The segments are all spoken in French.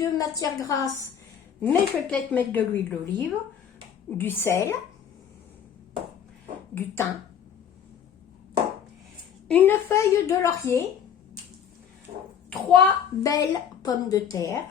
de matière grasse, mais je vais peut-être mettre de l'huile d'olive, du sel, du thym, une feuille de laurier, 3 belles pommes de terre,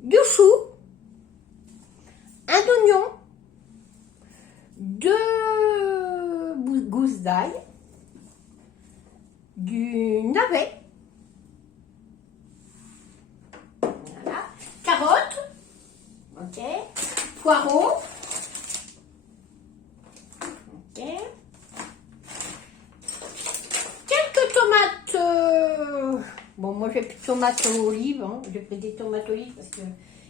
du chou, un oignon, 2 gousses d'ail, du navet, voilà, carottes, ok, poireaux, ok, quelques tomates, bon moi j'ai plus de tomates olives, hein. J'ai pris des tomates olives parce que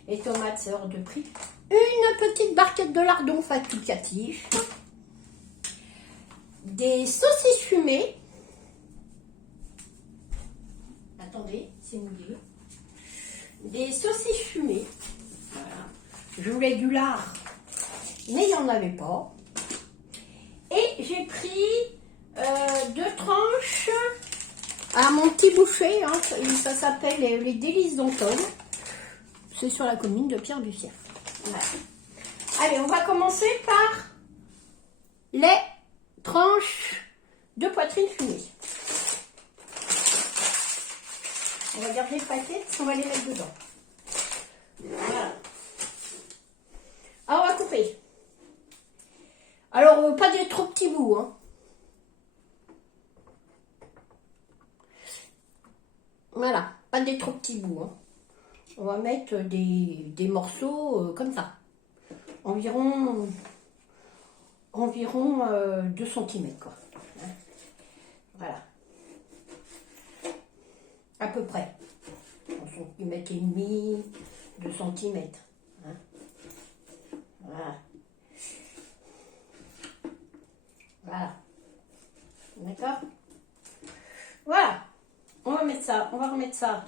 les tomates c'est hors de prix, une petite barquette de lardons faticatifs, des saucisses fumées, attendez, c'est mouillé, des saucisses fumées, voilà. Je voulais du lard, mais il n'y en avait pas, et j'ai pris 2 tranches à mon petit boucher, hein. Ça s'appelle les délices d'Anton, c'est sur la commune de Pierre-Bussière. Voilà. Allez, on va commencer par les tranches de poitrine fumée. On va garder le paquet, on va les mettre dedans. Voilà. Alors, on va couper. Alors, pas des trop petits bouts, hein. Voilà, pas des trop petits bouts, hein. On va mettre des morceaux comme ça. Environ 2 cm, quoi. Voilà. À peu près. 1 cm et demi, 2 cm. Hein. Voilà. Voilà. D'accord? Voilà. On va mettre ça. On va remettre ça.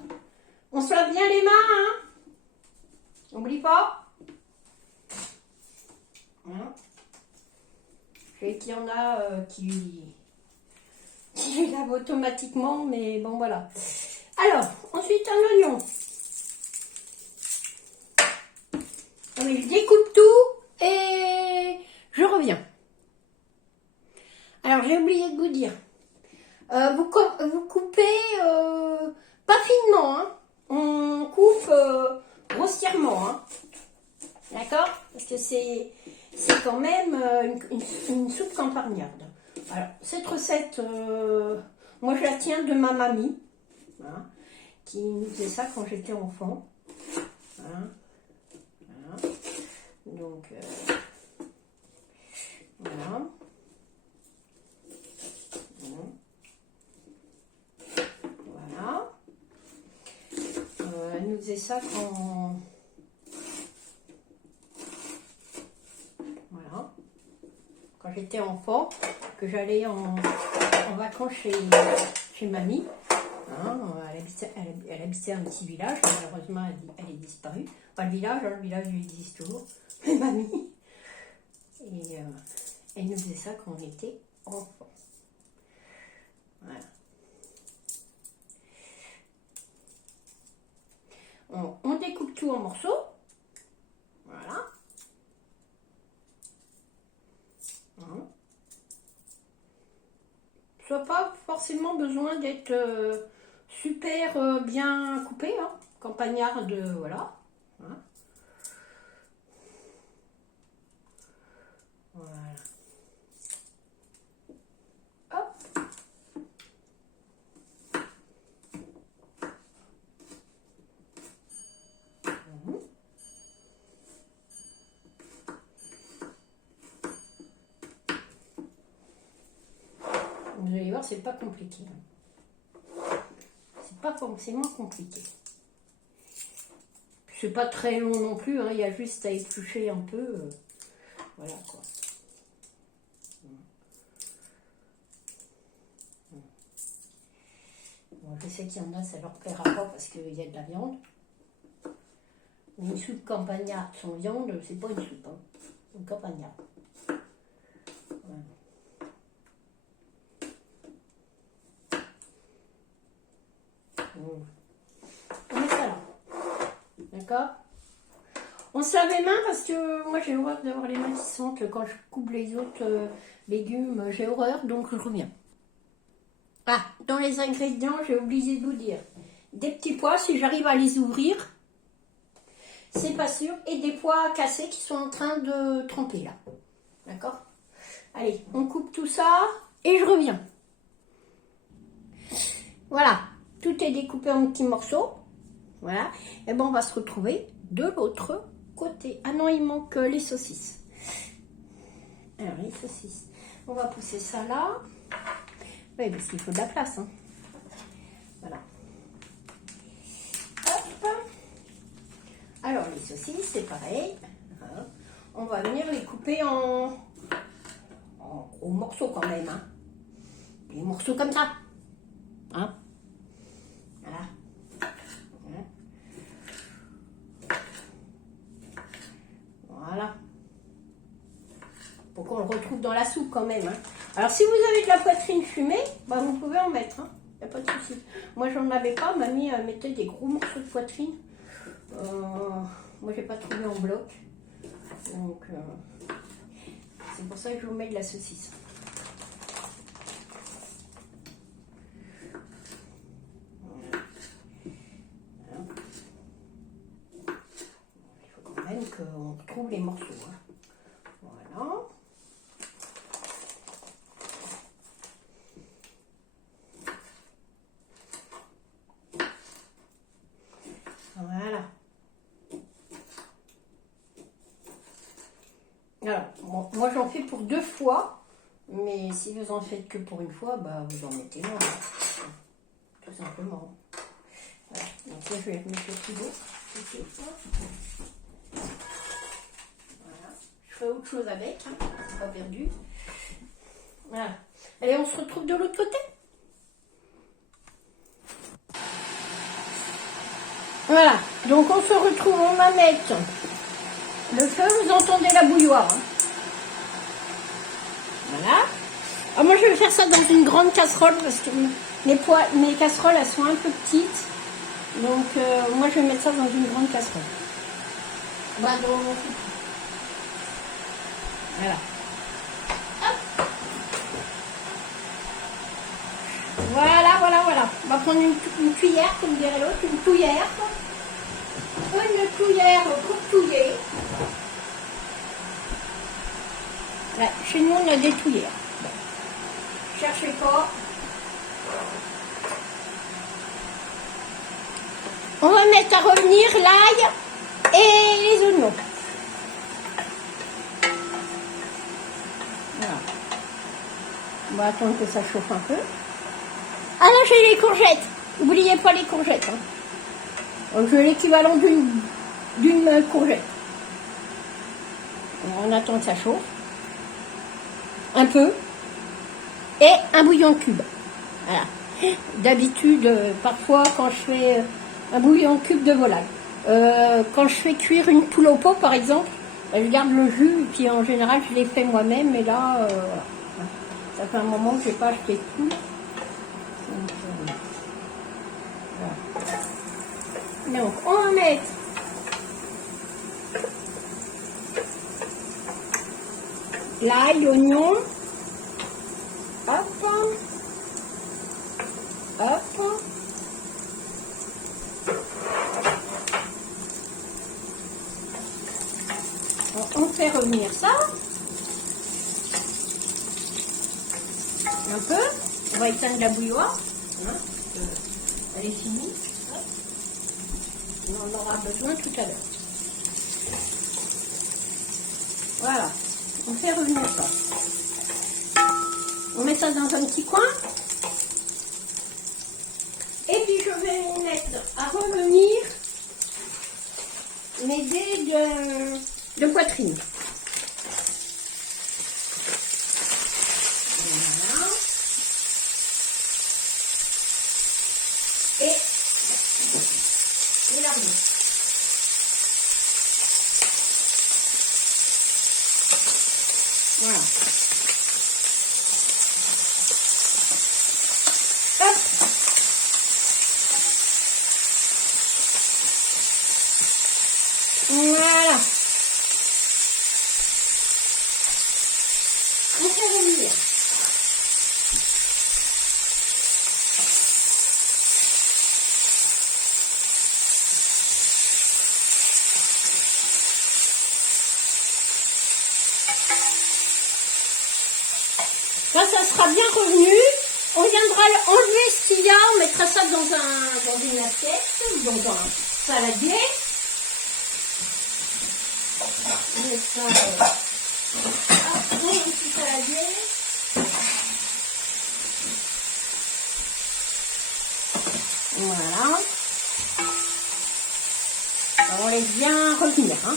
On se lave bien les mains, hein? N'oublie pas. Hein? Je sais qu'il y en a qui lavent automatiquement, mais bon, voilà. Alors, ensuite, un oignon. Oui, je découpe tout et je reviens. Alors, j'ai oublié de vous dire. Vous coupez pas finement, hein. On coupe grossièrement, hein. D'accord? Parce que c'est quand même une soupe campagnarde. Alors, cette recette, moi je la tiens de ma mamie, hein, qui nous faisait ça quand j'étais enfant. Hein, voilà. Donc, voilà. Voilà. Elle nous faisait ça quand... Voilà. Quand j'étais enfant, que j'allais en vacances chez mamie. Hein, elle habitait un petit village, malheureusement elle est disparue. Enfin, le village il existe toujours. Mais mamie. Et elle nous faisait ça quand on était enfant. Voilà. On découpe tout en morceaux. Voilà. Ça n'a pas forcément besoin d'être super bien coupé, hein. Campagnard de... Voilà. Hein. Voilà. Hop. Vous allez voir, c'est pas compliqué. C'est pas forcément compliqué. C'est pas très long non plus, hein. Il y a juste à éplucher un peu. Voilà quoi. Bon, je sais qu'il y en a, ça leur plaira pas parce qu'il y a de la viande. Mais une soupe campagnarde sans viande, c'est pas une soupe, hein. Une campagnarde. Voilà. On met ça là. D'accord? On se lave les mains parce que moi j'ai horreur d'avoir les mains qui sentent quand je coupe les autres légumes, j'ai horreur, donc je reviens. Ah, dans les ingrédients, j'ai oublié de vous dire. Des petits pois, si j'arrive à les ouvrir, c'est pas sûr, et des pois cassés qui sont en train de tremper là. D'accord? Allez, on coupe tout ça et je reviens. Voilà, tout est découpé en petits morceaux. Voilà, et bon, on va se retrouver de l'autre côté. Ah non, il manque les saucisses. Alors, les saucisses. On va pousser ça là. Oui, parce qu'il faut de la place. Hein. Voilà. Hop. Alors, les saucisses, c'est pareil. Hop. On va venir les couper en gros morceaux quand même. Hein. Des morceaux comme ça. Hein. Voilà. Voilà. Pour qu'on le retrouve dans la soupe quand même. Hein. Alors si vous avez de la poitrine fumée, bah, vous pouvez en mettre. Il n'y a pas de souci. Moi j'en avais pas. Mamie mettait des gros morceaux de poitrine. Moi j'ai pas trouvé en bloc. Donc c'est pour ça que je vous mets de la saucisse. Il faut quand même qu'on retrouve les morceaux. Hein. Voilà. Voilà. Alors, bon, moi j'en fais pour 2 fois, mais si vous en faites que pour une fois, bah vous en mettez moins. Tout simplement. Voilà. Donc ça, je vais remettre au frigo. Voilà. Je ferai autre chose avec, hein. C'est pas perdu. Voilà. Allez, on se retrouve de l'autre côté. Voilà, donc on se retrouve, on va mettre le feu, vous entendez la bouilloire. Hein. Voilà. Alors moi je vais faire ça dans une grande casserole parce que mes casseroles elles sont un peu petites. Donc moi je vais mettre ça dans une grande casserole. Bah, dans mon four. Voilà. Hop. Voilà, voilà, voilà. On va prendre une cuillère, comme dirait l'autre, une touillère. Une touillère pour touiller. Là, chez nous, on a des touillères. Bon. Cherchez pas. On va mettre à revenir l'ail et les oignons. Voilà. On va attendre que ça chauffe un peu. Ah là, j'ai les courgettes. N'oubliez pas les courgettes. Hein. Donc, j'ai l'équivalent d'une courgette. On attend que ça chauffe. Un peu. Et un bouillon de cube. Voilà. D'habitude, parfois, quand je fais un bouillon de cube de volaille, quand je fais cuire une poule au pot, par exemple, je garde le jus, et puis en général, je l'ai fait moi-même, et là, voilà. Ça fait un moment que je n'ai pas acheté de poule. Donc, voilà. Donc, on va mettre l'ail, l'oignon. Hop. Hop. On fait revenir ça. Un peu. On va éteindre la bouilloire. Hein, elle est finie. On en aura besoin tout à l'heure. Voilà. On fait revenir ça. On met ça dans un petit coin. Et puis je vais mettre à revenir mes dés de poitrine. Voilà. Et lardons. Voilà. Hop. Voilà. On fait revenir. Quand ça sera bien revenu, on viendra enlever ce qu'il y a, on mettra ça dans une assiette, ou dans un saladier. On met ça dans un petit saladier. Voilà. Alors, on laisse bien revenir. Hein.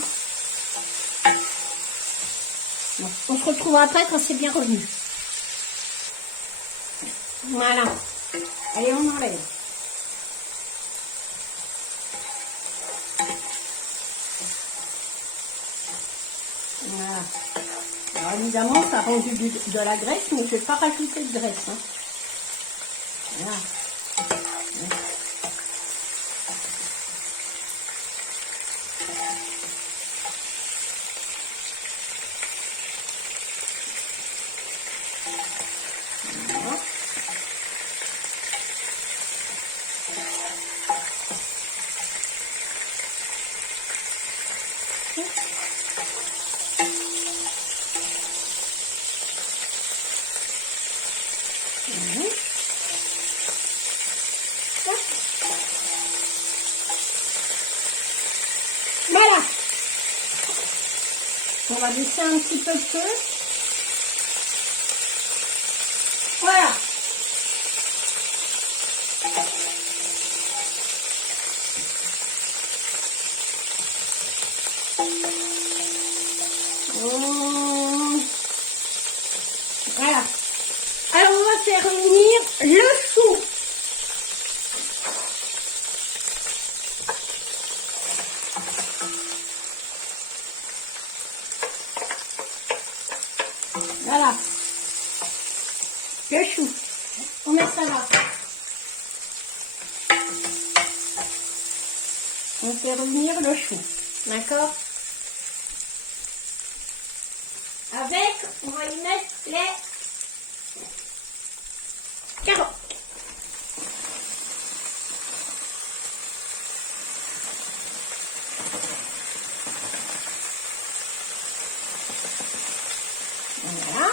Bon, on se retrouve après quand c'est bien revenu. Voilà. Allez, on enlève. Voilà. Alors évidemment, ça a rendu de la graisse, mais je ne vais pas rajouter de graisse. Hein. Voilà. Voilà. On va baisser un petit peu de feu. Voilà. Voilà. Alors on va faire revenir le chou. Voilà. Le chou. On met ça là. On fait revenir le chou. D'accord? Avec, on va y mettre les carottes. Voilà.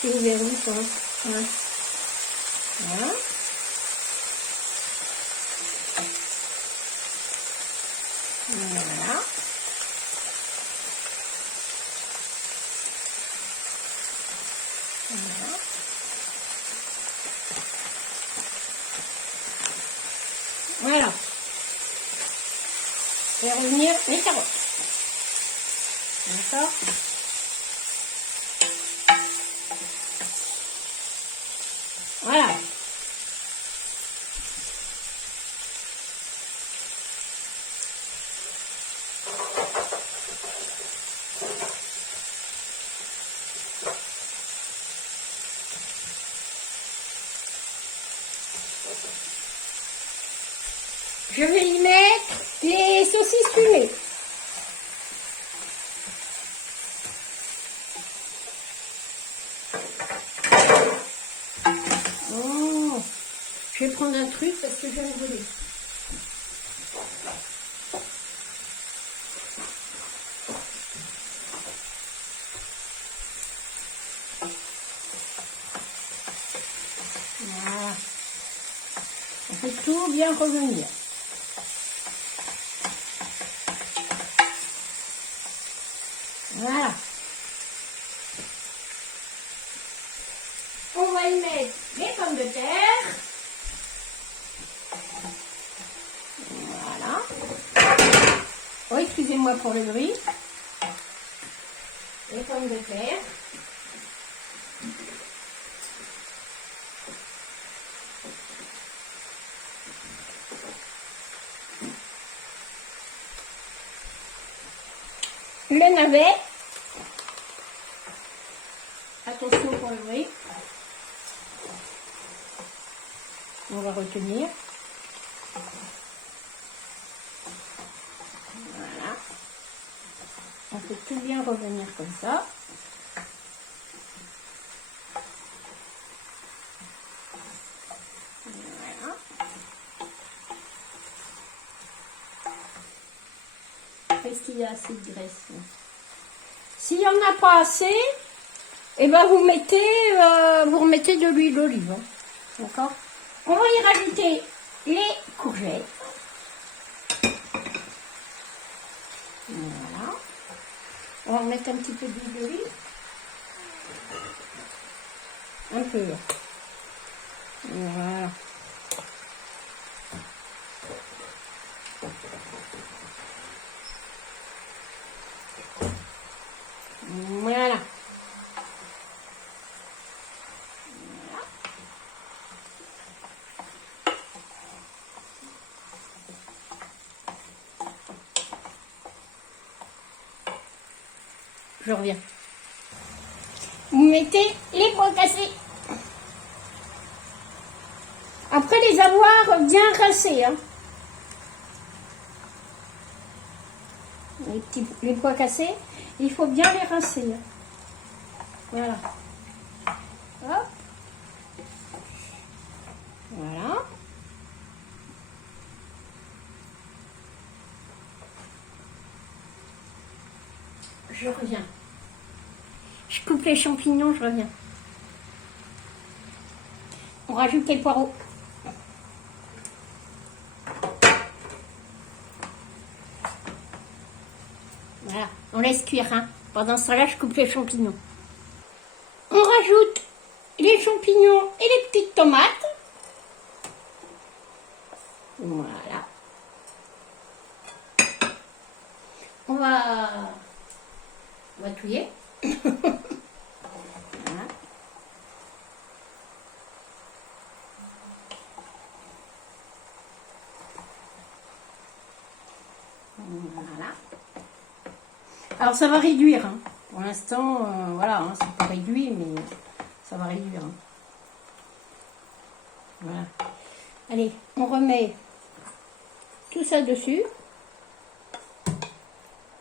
C'est ouvert où ça? Voilà. Voilà. Voilà. Voilà. Voilà. Et revenir les carottes. D'accord? Voilà. Je vais y mettre des saucisses fumées. Oh, je vais prendre un truc parce que je vais me voler. Voilà. On fait tout bien revenir. Voilà. On va y mettre les pommes de terre. Voilà. Oh, excusez-moi pour le bruit. Les pommes de terre. Le navet. Attention pour le bruit. On va retenir. Voilà. On fait tout bien revenir comme ça. Voilà. Est-ce qu'il y a assez de graisse? S'il n'y en a pas assez, et ben vous remettez de l'huile d'olive. Hein. D'accord? On va y rajouter les courgettes. Voilà. On va remettre un petit peu d'huile d'olive. Un peu. Voilà. Voilà. Je reviens. Vous mettez les pois cassés. Après les avoir bien rincés. Hein. Les pois cassés, il faut bien les rincer. Hein. Voilà. Hop. Voilà. Je reviens. Je coupe les champignons, je reviens. On rajoute les poireaux. Voilà, on laisse cuire. Hein. Pendant ce temps-là, je coupe les champignons. On rajoute les champignons et les petites tomates. Voilà. On va touiller. Voilà. Voilà. Alors ça va réduire. Hein. Pour l'instant, voilà, hein, c'est pas réduit, mais ça va réduire. Hein. Voilà. Allez, on remet tout ça dessus.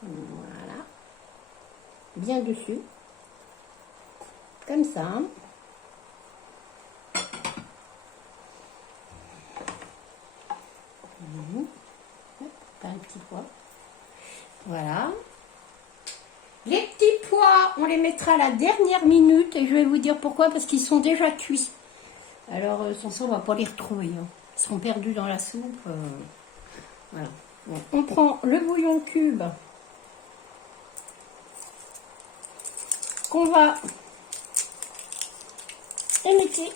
Voilà. Bien dessus. Comme ça. Un petit pois. Voilà. Les petits pois, on les mettra à la dernière minute et je vais vous dire pourquoi, parce qu'ils sont déjà cuits. Alors, sans ça, on ne va pas les retrouver. Hein. Ils seront perdus dans la soupe. Voilà. Bon, on prend le bouillon cube qu'on va émettre.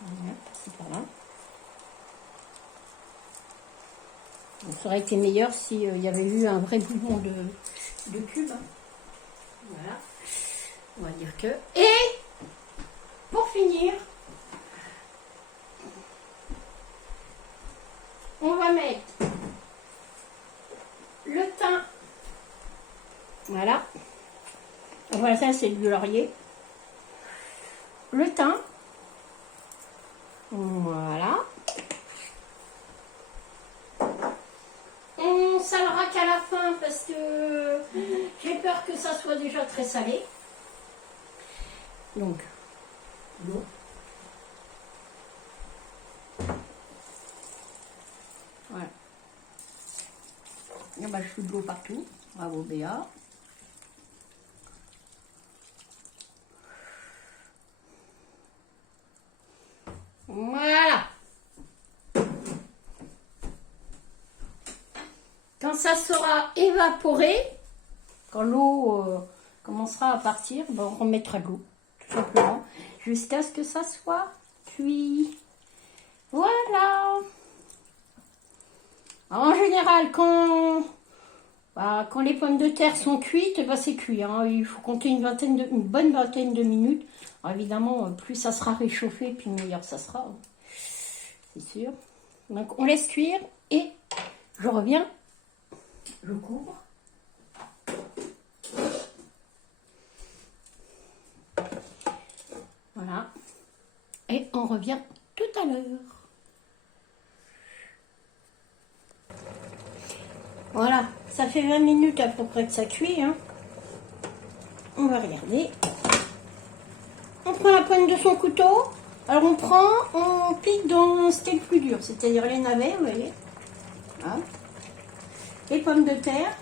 Voilà, c'est par là. Donc, ça aurait été meilleur s'il y avait eu un vrai bouillon de cube. Hein. Voilà. On va dire que. Et pour finir, on va mettre le thym. Voilà. Voilà, ça c'est du laurier. Le thym. Voilà. On salera qu'à la fin parce que j'ai peur que ça soit déjà très salé. Donc, l'eau. Voilà. Et ben, je fous de l'eau partout. Bravo Béa. Voilà. Quand ça sera évaporé, quand l'eau commencera à partir, ben on remettra de l'eau, tout simplement, jusqu'à ce que ça soit cuit. Voilà. Alors, en général, quand les pommes de terre sont cuites, ben c'est cuit. Hein. Il faut compter une bonne vingtaine de minutes. Alors, évidemment, plus ça sera réchauffé, puis meilleur ça sera. Hein. C'est sûr. Donc, on laisse cuire et je reviens. Je couvre. Voilà. Et on revient tout à l'heure. Voilà, ça fait 20 minutes à peu près que ça cuit. Hein. On va regarder. On prend la pointe de son couteau. Alors on pique dans ce qui est le plus dur, c'est-à-dire les navets, vous voyez. Voilà. Les pommes de terre.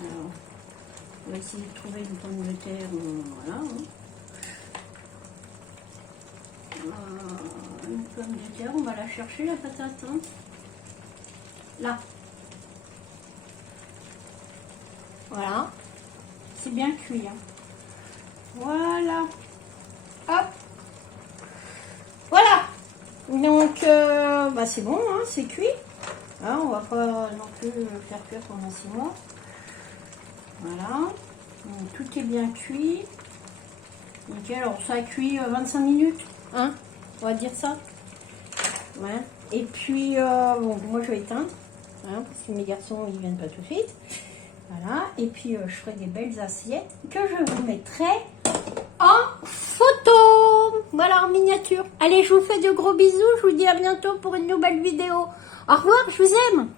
Alors, on va essayer de trouver une pomme de terre. Voilà. Une pomme de terre, on va la chercher la patate. Hein. Là. Voilà. C'est bien cuit. Hein. Voilà. Hop. Voilà. Donc, bah c'est bon, hein, c'est cuit. Hein, on va pas non plus faire cuire pendant 6 mois. Voilà. Donc, tout est bien cuit. Nickel. Alors, ça a cuit 25 minutes. Hein, on va dire ça. Voilà. Et puis, bon, moi je vais éteindre. Hein, parce que mes garçons, ils viennent pas tout de suite. Voilà. Et puis, je ferai des belles assiettes que je vous mettrai en photo. Voilà, en miniature. Allez, je vous fais de gros bisous. Je vous dis à bientôt pour une nouvelle vidéo. Au revoir, je vous aime.